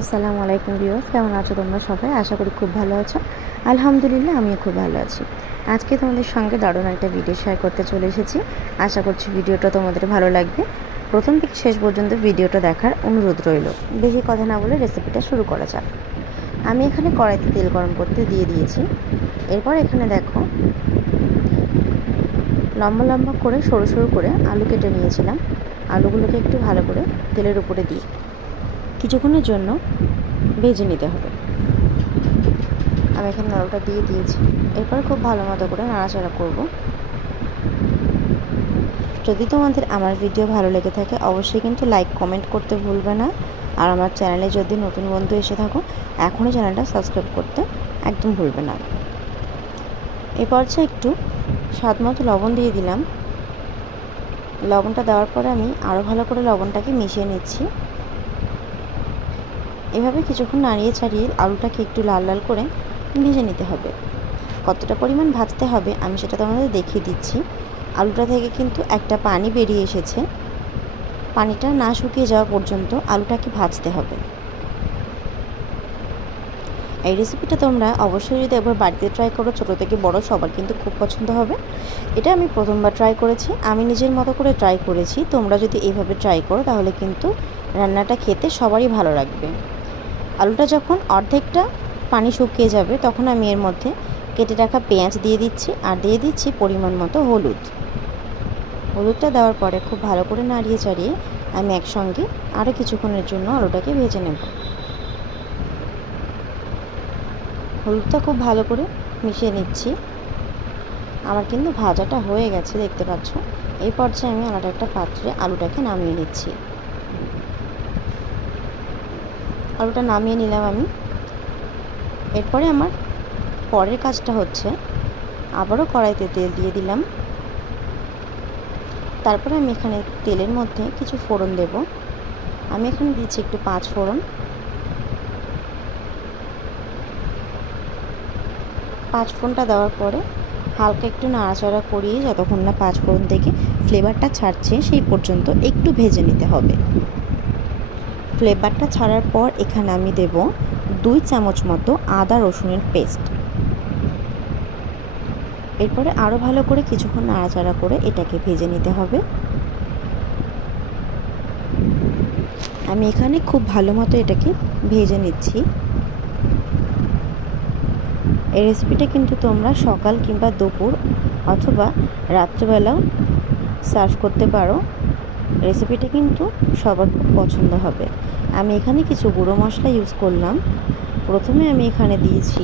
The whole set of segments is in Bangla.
আসসালামু আলাইকুম ভিউয়ার্স, কেমন আছো তোমরা সবাই? আশা করি খুব ভালো আছো। আলহামদুলিল্লাহ, আমিও খুব ভালো আছি। আজকে তোমাদের সঙ্গে দারুণ একটা ভিডিও শেয়ার করতে চলে এসেছি। আশা করছি ভিডিওটা তোমাদের ভালো লাগবে। প্রথম থেকে শেষ পর্যন্ত ভিডিওটা দেখার অনুরোধ রইল। বেশি কথা না বলে রেসিপিটা শুরু করা যাক। আমি এখানে কড়াইতে তেল গরম করতে দিয়ে দিয়েছি। এরপর এখানে দেখো লম্বা লম্বা করে সরু সরু করে আলু কেটে নিয়েছিলাম। আলুগুলোকে একটু ভালো করে তেলের উপরে দিই কিছুক্ষণের জন্য ভেজে নিতে হবে। আমি এখানে আলুটা দিয়ে দিয়েছি। এরপর খুব ভালো মতো করে নাড়াচাড়া করব। যদি তোমাদের আমার ভিডিও ভালো লেগে থাকে অবশ্যই কিন্তু লাইক কমেন্ট করতে ভুলবে না। আর আমার চ্যানেলে যদি নতুন বন্ধু এসে থাকো এখনই চ্যানেলটা সাবস্ক্রাইব করতে একদম ভুলবে না। এরপর একটু স্বাদ মতো লবণ দিয়ে দিলাম। লবণটা দেওয়ার পরে আমি আরও ভালো করে লবণটাকে মিশিয়ে নিচ্ছি। এভাবে কিছুক্ষণ নাড়িয়ে ছাড়িয়ে আলুটাকে একটু লাল লাল করে ভেজে নিতে হবে। কতটা পরিমাণ ভাজতে হবে আমি সেটা তোমাদের দেখিয়ে দিচ্ছি। আলুটা থেকে কিন্তু একটা পানি বেরিয়ে এসেছে। পানিটা না শুকিয়ে যাওয়া পর্যন্ত আলুটাকে ভাজতে হবে। এই রেসিপিটা তোমরা অবশ্যই যদি একবার বাড়িতে ট্রাই করো, ছোটো থেকে বড় সবার কিন্তু খুব পছন্দ হবে। এটা আমি প্রথমবার ট্রাই করেছি, আমি নিজের মতো করে ট্রাই করেছি। তোমরা যদি এইভাবে ট্রাই করো তাহলে কিন্তু রান্নাটা খেতে সবারই ভালো লাগবে। আলুটা যখন অর্ধেকটা পানি শুকিয়ে যাবে তখন আমি এর মধ্যে কেটে রাখা পেঁয়াজ দিয়ে দিচ্ছি আর দিয়ে দিচ্ছি পরিমাণ মতো হলুদ। হলুদটা দেওয়ার পরে খুব ভালো করে নাড়িয়ে চাড়িয়ে আমি একসঙ্গে আরও কিছুক্ষণের জন্য আলুটাকে ভেজে নেব। হলুদটা খুব ভালো করে মিশিয়ে নিচ্ছি। আমার কিন্তু ভাজাটা হয়ে গেছে, দেখতে পাচ্ছ। এই পর্যায়ে আমি আলাদা একটা পাত্রে আলুটাকে নামিয়ে নিচ্ছি। আলুটা নামিয়ে নিলাম আমি। এরপরে আমার পরের কাজটা হচ্ছে আবারও কড়াইতে তেল দিয়ে দিলাম। তারপরে আমি এখানে তেলের মধ্যে কিছু ফোড়ন দেব। আমি এখানে দিচ্ছি একটু 5 ফোড়ন। 5 ফোড়নটা দেওয়ার পরে হালকা একটু নাড়াচাড়া করিয়ে যতক্ষণ না 5 ফোড়ন থেকে ফ্লেভারটা ছাড়ছে সেই পর্যন্ত একটু ভেজে নিতে হবে। ফ্লেভারটা ছাড়ার পর এখানে আমি দেব 2 চামচ মতো আদা রসুনের পেস্ট। এরপরে আরও ভালো করে কিছুক্ষণ নাড়াচাড়া করে এটাকে ভেজে নিতে হবে। আমি এখানে খুব ভালো মতো এটাকে ভেজে নিচ্ছি। এই রেসিপিটা কিন্তু তোমরা সকাল কিংবা দুপুর অথবা রাত্রেবেলাও সার্ভ করতে পারো। রেসিপিটা কিন্তু সবার খুব পছন্দ হবে। আমি এখানে কিছু গুঁড়ো মশলা ইউজ করলাম। প্রথমে আমি এখানে দিয়েছি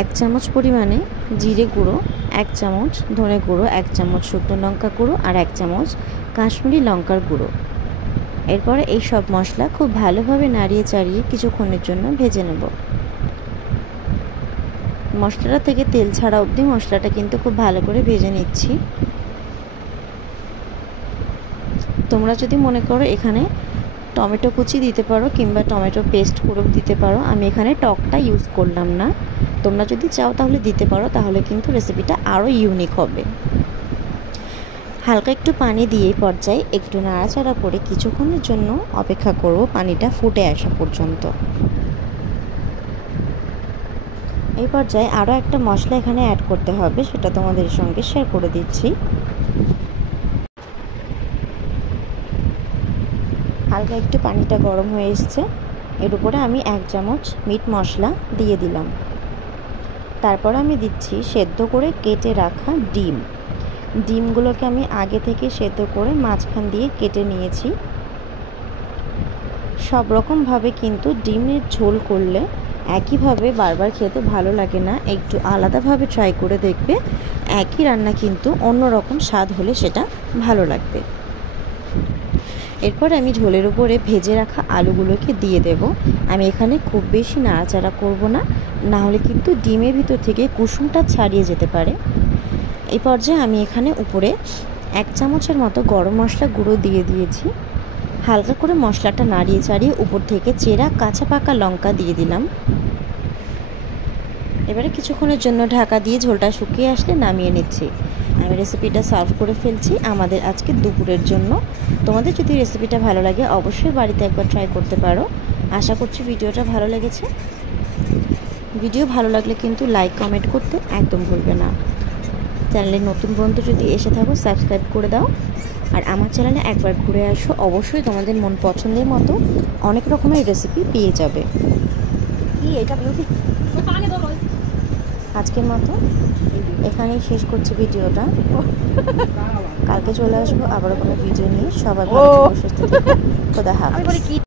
1 চামচ পরিমাণে জিরে গুঁড়ো, 1 চামচ ধনে গুঁড়ো, 1 চামচ শুকনো লঙ্কা গুঁড়ো আর 1 চামচ কাশ্মীরি লঙ্কার গুঁড়ো। এরপরে এই সব মশলা খুব ভালোভাবে নাড়িয়ে চাড়িয়ে কিছুক্ষণের জন্য ভেজে নেব। মশলাটা থেকে তেল ছাড়া অবধি মশলাটা কিন্তু খুব ভালো করে ভেজে নিচ্ছি। তোমরা যদি মনে করো এখানে টমেটো কুচি দিতে পারো কিংবা টমেটো পেস্ট করেও দিতে পারো। আমি এখানে টকটা ইউজ করলাম না। তোমরা যদি চাও তাহলে দিতে পারো, তাহলে কিন্তু রেসিপিটা আরও ইউনিক হবে। হালকা একটু পানি দিয়ে পর্যায়ে একটু নাড়াচাড়া করে কিছুক্ষণের জন্য অপেক্ষা করব পানিটা ফুটে আসা পর্যন্ত। এই পর্যায়ে আরও একটা মশলা এখানে অ্যাড করতে হবে, সেটা তোমাদের সঙ্গে শেয়ার করে দিচ্ছি। হালকা একটু পানিটা গরম হয়ে এসেছে। এর উপরে আমি 1 চামচ মিট মশলা দিয়ে দিলাম। তারপর আমি দিচ্ছি সেদ্ধ করে কেটে রাখা ডিম। ডিমগুলোকে আমি আগে থেকে সেদ্ধ করে মাঝখান দিয়ে কেটে নিয়েছি। সব রকমভাবে কিন্তু ডিমের ঝোল করলে একইভাবে বারবার খেতে ভালো লাগে না, একটু আলাদাভাবে ট্রাই করে দেখবে। একই রান্না কিন্তু অন্য রকম স্বাদ হলে সেটা ভালো লাগবে। এরপর আমি ঝোলের উপরে ভেজে রাখা আলুগুলোকে দিয়ে দেব। আমি এখানে খুব বেশি নাড়াচাড়া করব না, না হলে কিন্তু ডিমের ভিতর থেকে কুসুমটা ছাড়িয়ে যেতে পারে। এই পর্যায়ে আমি এখানে উপরে 1 চামচের মতো গরম মশলা গুঁড়ো দিয়ে দিয়েছি। হালকা করে মশলাটা নাড়িয়ে চাড়িয়ে উপর থেকে চেরা কাঁচা পাকা লঙ্কা দিয়ে দিলাম। এবারে কিছুক্ষণের জন্য ঢাকা দিয়ে ঝোলটা শুকিয়ে আসলে নামিয়ে নিচ্ছি। আমি রেসিপিটা সার্ভ করে ফেলছি আমাদের আজকে দুপুরের জন্য। তোমাদের যদি রেসিপিটা ভালো লাগে অবশ্যই বাড়িতে একবার ট্রাই করতে পারো। আশা করছি ভিডিওটা ভালো লেগেছে। ভিডিও ভালো লাগলে কিন্তু লাইক কমেন্ট করতে একদম ভুলবে না। চ্যানেলে নতুন বন্ধু যদি এসে থাকো সাবস্ক্রাইব করে দাও, আর আমার চ্যানেলে একবার ঘুরে আসো। অবশ্যই তোমাদের মন পছন্দের মতো অনেক রকমের রেসিপি পেয়ে যাবে। আজকের মতো এখানেই শেষ করছি ভিডিওটা। কালকে চলে আসবো আবারও কোনো ভিডিও নিয়ে। সবাই ভালো থেকো, সুস্থ থেকো। খোদা হাফেজ।